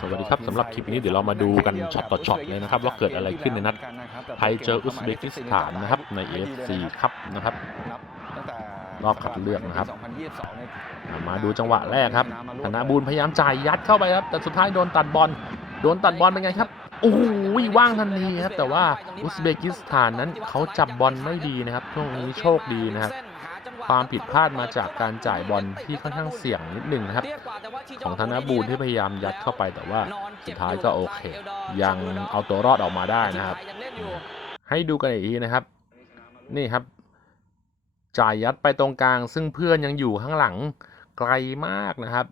สวัสดีครับสำหรับคลิปนี้เดี๋ยวเรามาดูกันช็อตต่อช็อตเลยนะครับว่าเกิดอะไรขึ้นในนัดไทยเจออุซเบกิสถานนะครับใน AFC ครับนะครับรอบคัดเลือกนะครับ มาดูจังหวะแรกครับธนาบูลพยายามจ่ายยัดเข้าไปครับ แต่สุดท้ายโดนตัดบอลโดนตัดบอลเป็นไงครับโอ้โหว่างทันทีครับแต่ว่าอุซเบกิสถานนั้นเขาจับบอลไม่ดีนะครับช่วงนี้โชคดีนะครับ ความผิดพลาดมาจากการจ่ายบอลที่ค่อนข้างเสี่ยงนิดหนึงนะครับ ของธนบูลที่พยายามยัดเข้าไปแต่ว่าสุดท้ายก็โอเค ยังเอาตัวรอดออกมาได้นะครับ ให้ดูกันอีกทีนะครับ นี่ครับ จ่ายยัดไปตรงกลาง ซึ่งเพื่อนยังอยู่ข้างหลังไกลมากนะครับ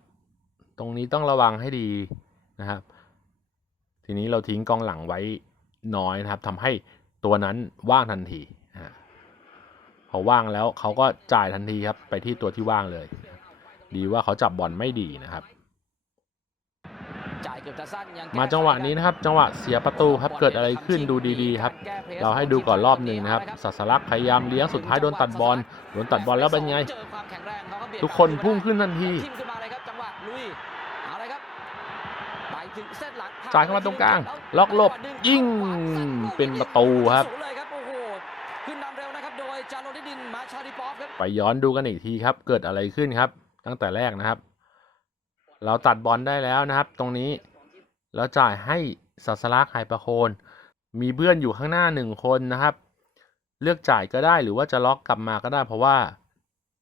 ตรงนี้ต้องระวังให้ดีนะครับ ทีนี้เราทิ้งกองหลังไว้น้อยนะครับทำให้ตัวนั้นว่างทันที พอว่างแล้วเขาก็จ่ายทันทีครับไปที่ตัวที่ว่างเลย ดีว่าเขาจับบอลไม่ดีนะครับ มาจังหวะนี้นะครับ จังหวะเสียประตูครับเกิดอะไรขึ้นดูดีๆครับ เราให้ดูก่อนรอบหนึ่งนะครับสัสลักษณ์พยายามเลี้ยงสุดท้ายโดนตัดบอลโดนตัดบอลแล้วเป็นไง ทุกคนพุ่งขึ้นทันทีทิ่มขึ้นมาเลยครับจังหวะลุยเอาเลยครับไปถึงเส้นหลังจ่ายเข้ามาตรงกลาง ล็อกหลบ ยิงเป็นประตูครับ ไปย้อนดูกันอีกทีครับ เกิดอะไรขึ้นครับ ตั้งแต่แรกนะครับ เราตัดบอลได้แล้วนะครับ ตรงนี้แล้วจ่ายให้สัสลักไฮประโคน มีเพื่อนอยู่ข้างหน้าหนึ่งคนนะครับ เลือกจ่ายก็ได้หรือว่าจะล็อกกลับมาก็ได้ เพราะว่า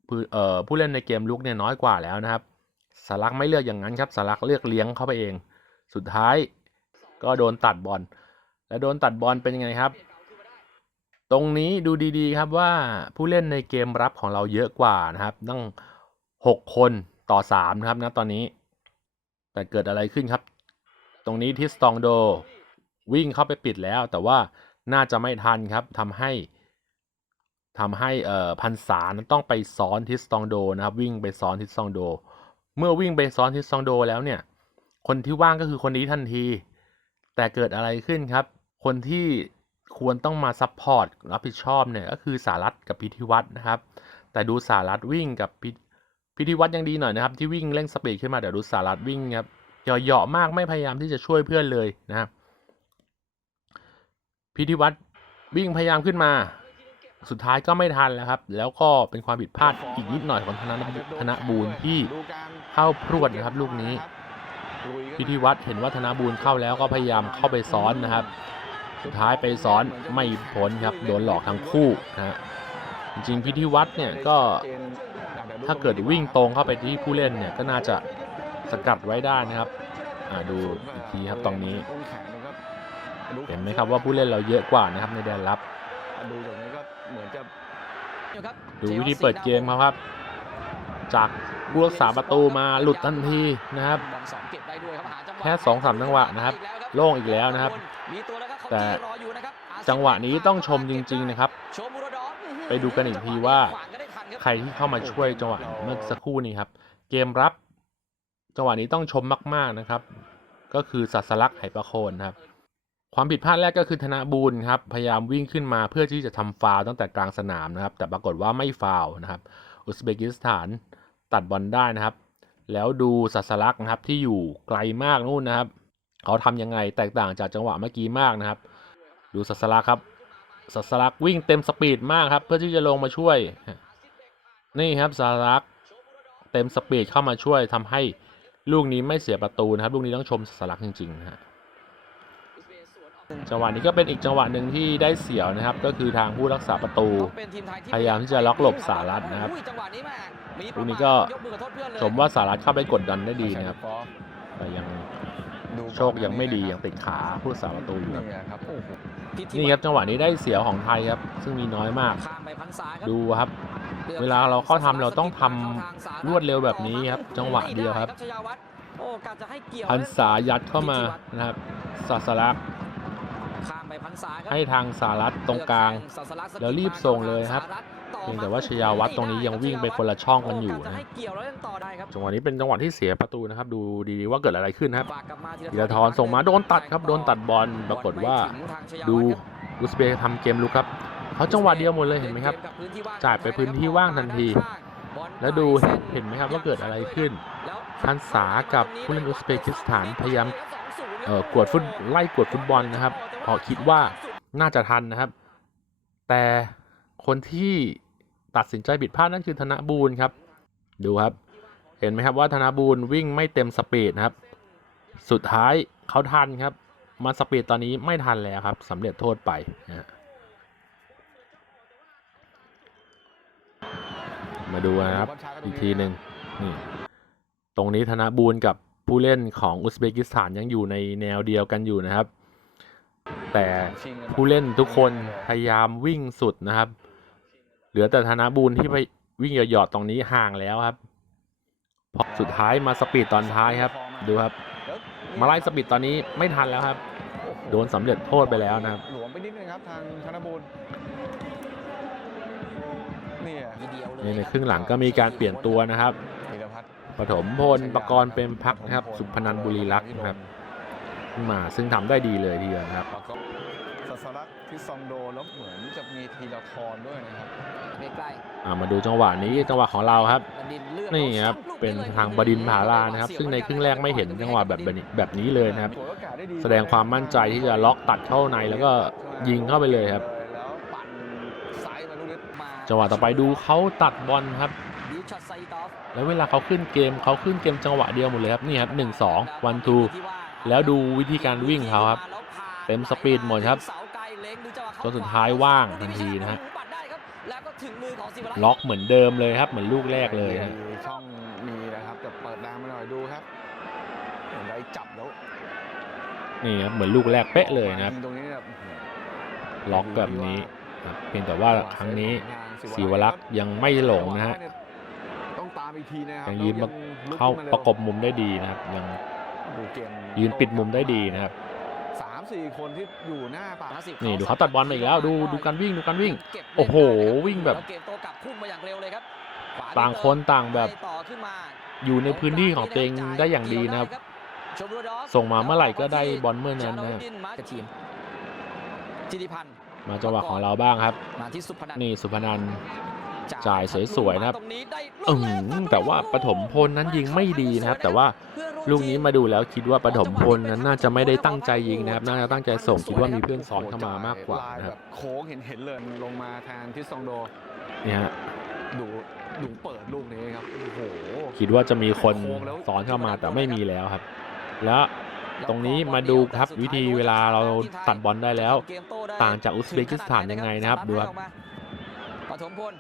ผู้เอ่อผู้เล่นในเกมลุกเนี่ยน้อยกว่าแล้วนะครับสลักไม่เลือกอย่างนั้นครับสลักเลือกเลี้ยงเข้าไปเอง สุดท้ายก็โดนตัดบอล และโดนตัดบอลเป็นยังไงครับ ตรงนี้ดูดีๆครับว่าผู้เล่นในเกมรับของเราเยอะกว่านะครับตั้ง 6 คนต่อ 3 นะครับนะตอนนี้ แต่เกิดอะไรขึ้นครับ ตรงนี้ทิสตองโด วิ่งเข้าไปปิดแล้ว แต่ว่าน่าจะไม่ทันครับทำให้ทำให้เอ่อพันษาต้องไปซ้อนทิสตองโดนะครับ วิ่งไปซ้อนทิสตองโด เมื่อวิ่งไปซ้อนทิสตองโดแล้วเนี่ย คนที่ว่างก็คือคนนี้ทันที แต่เกิดอะไรขึ้นครับ คนที่ ควรต้องมาซัพพอร์ตรับผิดชอบเนี่ยก็คือสารัตกับพิธิวัตรนะครับ แต่ดูสารัตวิ่งกับพิพิธิวัตรยังดีหน่อยนะครับ ที่วิ่งเร่งสปีดขึ้นมาแต่ดูสารัตวิ่งครับเหยาะๆมากไม่พยายามที่จะช่วยเพื่อนเลยนะครับพิธิวัตรวิ่งพยายามขึ้นมา สุดท้ายก็ไม่ทันแล้วครับ แล้วก็เป็นความผิดพลาดอีกนิดหน่อยของธนธนบูรที่เข้าพรวดนะครับ ลูกนี้พิธีวัตรเห็นว่าธนบูรเข้าแล้วก็พยายามเข้าไปซ้อนนะครับ สุดท้ายไปซ้อนไม่พ้นครับโดนหลอกทั้งคู่นะฮะจริงๆพิธีวัตรเนี่ยก็ถ้าเกิดวิ่งตรงเข้าไปที่ผู้เล่นเนี่ยก็น่าจะสกัดไว้ได้นะครับอ่าดูอีกทีครับตรงนี้ เห็นไหมครับว่าผู้เล่นเราเยอะกว่านะครับในแดนรับดูอย่างนี้ก็เหมือนจะดูวิธีเปิดเกมเขาครับ จาก ผู้รักษาประตูมาหลุดทันทีนะครับบอลสองเก็บได้ด้วยครับหาจังหวะแค่สองสามจังหวะนะครับ โล่งอีกแล้วนะครับมีตัวแล้วครับเขาแต่จี้รออยู่นะครับอาร์เซนอลจังหวะนี้ต้องชมจริง ๆนะครับโชว์มูรดอฟอื้อหือไปดูกันอีกทีว่าขวางก็ได้ทันครับใครที่เข้ามาช่วยจังหวะเมื่อสักครู่นี้ครับ เกมรับ จังหวะนี้ต้องชมมากๆนะครับ ก็คือสัสลักษณ์ไหประโคนครับ ความผิดพลาดแรกก็คือธนบูรณ์ครับ พยายามวิ่งขึ้นมาเพื่อที่จะทำฟาวล์ตั้งแต่กลางสนามนะครับ แต่ปรากฏว่าไม่ฟาวล์นะครับ อุซเบกิสถาน ตัดบอลได้นะครับ แล้วดูสัสลักษ์นะครับที่อยู่ไกลมากนู่นนะครับ เขาทำยังไงแตกต่างจากจังหวะเมื่อกี้มากนะครับ ดูสัสลักษ์ครับสัสลักษ์วิ่งเต็มสปีดมากครับ เพื่อที่จะลงมาช่วย นี่ครับสัสลักษ์เต็มสปีดเข้ามาช่วยทำให้ลูกนี้ไม่เสียประตูนะครับ ลูกนี้ต้องชมสัสลักษ์จริงๆนะฮะจังหวะนี้ก็เป็นอีกจังหวะหนึ่งที่ได้เสียวนะครับ ก็คือทางผู้รักษาประตู พยายามที่จะล็อกหลบสหรัฐนะครับ อุ้ยจังหวะนี้แม่มีลูกนี้ก็ยมือขอโทษเพื่อนเลยชมว่าสหรัฐเข้าไปกดดันได้ดีนะครับฟอร์มแต่ยังดูโชคยังไม่ดียังติดขาผู้รักษาประตูอยู่ครับนี่ครับโอ้โหพิธีนี่ครับจังหวะนี้ได้เสียวของไทยครับ ซึ่งมีน้อยมากข้ามไปพันษาครับดูครับ เวลาเราเข้าทำเราต้องทำรวดเร็วแบบนี้ครับ จังหวะเดียวครับชยาวัฒน์โอ้กะจะให้เกี่ยวพันษายัดเข้ามานะครับสัสลักษณ์ข้ามไปพันษาครับให้ทางสหรัฐตรงกลางศาสลักษณ์แล้วรีบส่งเลยครับสหฐต่อ เพียงแต่ว่าชยาวัฒน์ตรงนี้ยังวิ่งไปคนละช่องกันอยู่โกะนะจะให้เกี่ยวแล้วยังต่อได้ครับจังหวะนี้เป็นจังหวะที่เสียประตูนะครับ ดูดีๆว่าเกิดอะไรขึ้นครับฝากกลับมาธีรทรส่งมาโดนตัดครับโดนตัดบอลปรากฏว่าดูอุซเบย์ทำเกมลุกครับเขาจังหวะเดียวหมดเลยเห็นไหมครับ จ่ายไปพื้นที่ว่างทันที แล้วดูเห็นไหมครับว่าเกิดอะไรขึ้นพันษากับผู้เล่นอุซเบกิสถานพยายามเออกวดฟุตไล่กวดฟุตบอลนะครับเพราะคิดว่าน่าจะทันนะครับ แต่ คนที่ตัดสินใจผิดพลาดนั่นคือธนบูรณ์ครับ ดูครับ เห็นไหมครับว่าธนบูรณ์วิ่งไม่เต็มสปีดครับ สุดท้ายเขาทันครับ มาสปีดตอนนี้ไม่ทันแล้วครับสำเร็จโทษไปนะมาดูนะครับ อีกทีหนึ่งนี่ตรงนี้ธนบูรณ์กับผู้เล่นของอุซเบกิสถานยังอยู่ในแนวเดียวกันอยู่นะครับ แต่ผู้เล่นทุกคนพยายามวิ่งสุดนะครับ เหลือแต่ธนบูรณ์ที่ไปวิ่งหยอดๆตรงนี้ห่างแล้วครับ พอสุดท้ายมาสปีดตอนท้ายครับ ดูครับ มาไล่สปีดตอนนี้ไม่ทันแล้วครับ โดนสำเร็จโทษไปแล้วนะครับ หลวมไปนิดนึงครับทางธนบูรณ์เนี่ยทีเดียวเลยในในครึ่งหลังก็มีการเปลี่ยนตัวนะครับธีรพัฒน์ปฐมพลประกรณ์เป็นพักนะครับ สุพนันบุรีรักษ์นะครับขึ้นมาซึ่งทำได้ดีเลยทีเดียวนะครับ ที่ซองโดแล้วเหมือนจะมีทีละทรด้วยนะครับใกล้อ่ามาดูจังหวะนี้จังหวะของเราครับๆบัณฑิตเลือกนี่ครับเป็นทางบดินทร์ผาลานะครับ ซึ่งในครึ่งแรกไม่เห็นจังหวะแบบนี้แบบนี้เลยนะครับฉวยโอกาสได้ดีแสดงความมั่นใจที่จะล็อกตัดเข้าในแล้วก็ยิงเข้าไปเลยครับแล้วปั่นซ้ายมาลูกนี้มาจังหวะต่อไปดูเขาตัดบอลครับดิวช็อตไซตอฟแล้วเวลาเขาขึ้นเกมเขาขึ้นเกมจังหวะเดียวหมดเลยครับนี่ครับหนึ่งสองวันทูแล้วดูวิธีการวิ่งเขาครับ เต็มสปีดหมดครับ จังหวะเข้จนสุดท้ายว่างทันทีนะฮะปัดได้ครับแล้วก็ถึงมือของศิวรักษ์ล็อกเหมือนเดิมเลยครับเหมือนลูกแรกเลยฮะมีช่องมีนะครับจะเปิดดังมาหน่อยดูครับเห็นไรจับแล้วนี่ครับเหมือนลูกแรกเป๊ะเลยนะครับยิงตรงนี้เนี่ยอื้อหือล็อกแบบนี้ครับเพียงแต่ว่าครั้งนี้ศิวรักษ์ยังไม่หลงนะฮะต้องตามอีกทีนะครับยังยืนแล้วมาลุกเข้าขึ้นมประกบมุมได้ดีนะครับ ยังดูเกมยืนปิดมุมได้ดีนะครับ สามสี่คนที่อยู่หน้าปาก50นี่ดูเขาตัดบอลมาอีกแล้วดูดูการวิ่งดูการวิ่งเก็บเล่นโอ้โหได้ครับวิ่งแบบล้วเกมโตกลับพุ่งมาอย่างเร็วเลยครับขวต่างคนต่างแบบไล่ต่อขึ้นมาอยู่ในพื้นที่ของตัวเองได้อย่างดีนะครับชมบุรีดอสส่งมาเมื่อไหร่ก็ได้บอลเมื่อนั้นนะครับจาโดิมาทีมจิติพันธ์มาจังหวะของเราบ้างครับมาที่สุพนันท์นี่สุพนันท์จ่ายสวยๆนะครับตงนี้ได้อืลูกแรกครับมแต่ว่าปฐมพลนั้นยิงไม่ดีนะครับ แต่ว่าเพื่อร่วม ลูกนี้ทีมมาดูแล้วคิดว่าปฐมพลนั้นน่าจะไม่ได้ตั้งใจยิงนะครับ น่าจะตั้งใจส่งคิดว่ามีเพื่อนซ้อนเข้ามามากกว่าลยนะครับโค้งเห็นเห็นเลยลงมาแทนที่ซองโดเนี่ยฮะดูดูเปิดลูกนี้ครับโอ้โหคิดว่าจะมีคนซ้อนเข้ามาแต่ไม่มีแล้วครับ แล้วตรงนี้มาดูครับวิธีเวลาเราตัดบอลได้แล้วเกมโต้ได้ต่างจากอุซเบกิสถานยังไงนะครับดูครับปฐมพล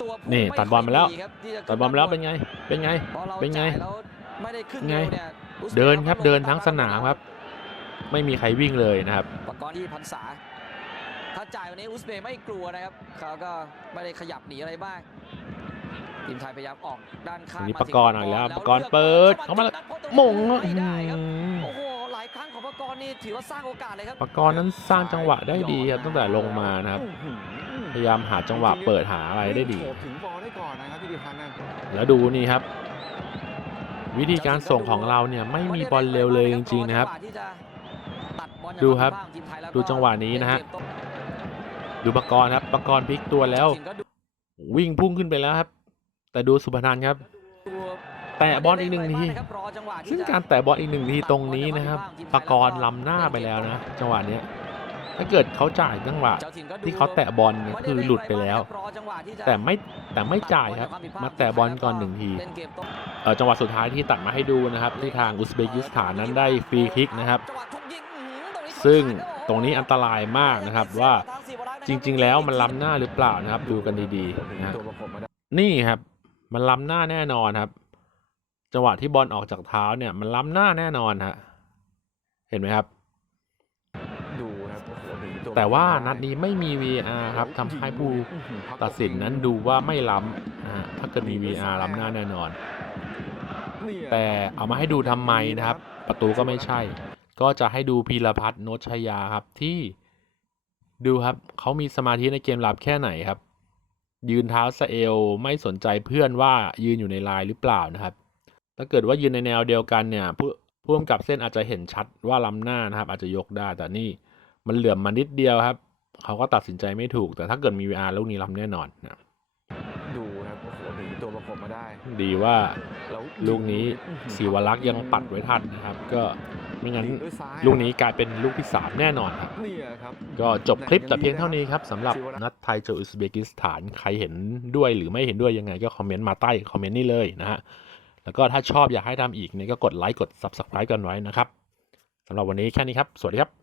ตัวผู้นี่ไม่ตัดบอลมาแล้วค่ยครับที่จะตัดบอลมาแล้วเป็นไง เป็นไงพอราเป็นไงจ่ายแล้ว ไม่ได้ขึ้นไงเร็วเนี่ยอุซบกเดินครับขาก็ลเดินทั้งตสนามครับ ไม่มีใครวิ่งเลยนะครับปกรณ์ที่พันษาถ้าจ่ายวันนี้อุซเบย์ไม่กลัวนะครับเขาก็ไม่ได้ขยับหนีอะไรบ้างทีมไทยพยายามออกด้านข้างอันนี้มาปถึงกรณ์เอาอีกแล้วแปกรณ์เปิดเข้ามาแล้วจุดนั้นมงไม่ได้ครับอืมโอ้โหหลายครั้งของปกรณ์นี่ถือว่าสร้างโอกาสเลยครับปกรณ์นั้นสร้างจังหวะได้ดีครับตั้งแต่ลงมานะครับอื้อหือพยายามหาจังหวะเปิดหาอะไรได้ดีโฉบถึงบอลได้ก่อนนะครับพี่ดิพันธ์นะแล้วดูนี่ครับ วิธีการส่งของเราเนี่ยไม่มีบอลเร็วเลยจริงๆนะครับ ดูครับดูจังหวะนี้นะฮะดูปกรณ์ครับปกรณ์พลิกตัวแล้ว วิ่งพุ่งขึ้นไปแล้วครับ แต่ดูสุพนันครับ แตะบอลอีกหนึ่งทีซึ่งการแตะบอลอีกหนึ่งทีตรงนี้นะครับปกรณ์ล้ำหน้าไปแล้วนะ จังหวะเนี้ย ถ้าเกิดเขาจ่ายจังหวะที่เขาแตะบอลเนี่ยคือหลุดไปแล้ว แต่ไม่แต่ไม่จ่ายครับ มาแตะบอลก่อนหนึ่งทีเออจังหวะสุดท้ายที่ตัดมาให้ดูนะครับ ที่ทางอุซเบกิสถานนั้นได้ฟรีคิกนะครับ ซึ่งตรงนี้อันตรายมากนะครับว่าจริง ๆ แล้วมันล้ำหน้าหรือเปล่านะครับ ดูกันดีๆนะฮะตัวประกบมาได้นี่ครับ มันล้ำหน้าแน่นอนครับ จังหวะที่บอลออกจากเท้าเนี่ย มันล้ำหน้าแน่นอนฮะเห็นไหมครับ ดูครับโอ้โหหนีตัว แต่ว่านัดนี้ไม่มี VR ครับทำให้ผู้ตัดสินนั้นดูว่าไม่ล้ำถ้าเกิดมี VR ล้ำหน้าแน่นอน แต่เอามาให้ดูทำไมนะครับ ประตูก็ไม่ใช่ ก็จะให้ดูพีรพัฒน์โนชยาครับที่ดูครับเขามีสมาธิในเกมรับแค่ไหนครับ ยืนเท้าสเอลไม่สนใจเพื่อนว่ายืนอยู่ในลายหรือเปล่านะครับ ถ้าเกิดว่ายืนในแนวเดียวกันเนี่ยผู้ผู้กำกับเส้นอาจจะเห็นชัดว่าล้ำหน้านะครับ อาจจะยกได้แต่นี่ มันเหลื่อมมานิดเดียวครับ เขาก็ตัดสินใจไม่ถูก แต่ถ้าเกิดมี VR ลูกนี้ล้ำแน่นอนนะดูครับโอ้โหหนีตัวประกบมาได้ ดีว่าแล้วลูกนี้อื้อหือศิวรักษ์ยังปัดไว้ทันนะครับ ก็ไม่งั้นดีดด้วยซ้ายลูกนี้กลายเป็นลูกที่ 3 แน่นอนครับนี่แหละครับก็จบคลิปแต่เพียงเท่านี้ครับสำหรับนัดไทยเจออุซเบกิสถานใครเห็นด้วยหรือไม่เห็นด้วยยังไงก็คอมเมนต์มาใต้คอมเมนต์นี่เลยนะฮะแล้วก็ถ้าชอบอยากให้ทำอีกเนี่ยก็กดไลค์กด Subscribe กันไว้นะครับสำหรับวันนี้แค่นี้ครับ สวัสดีครับ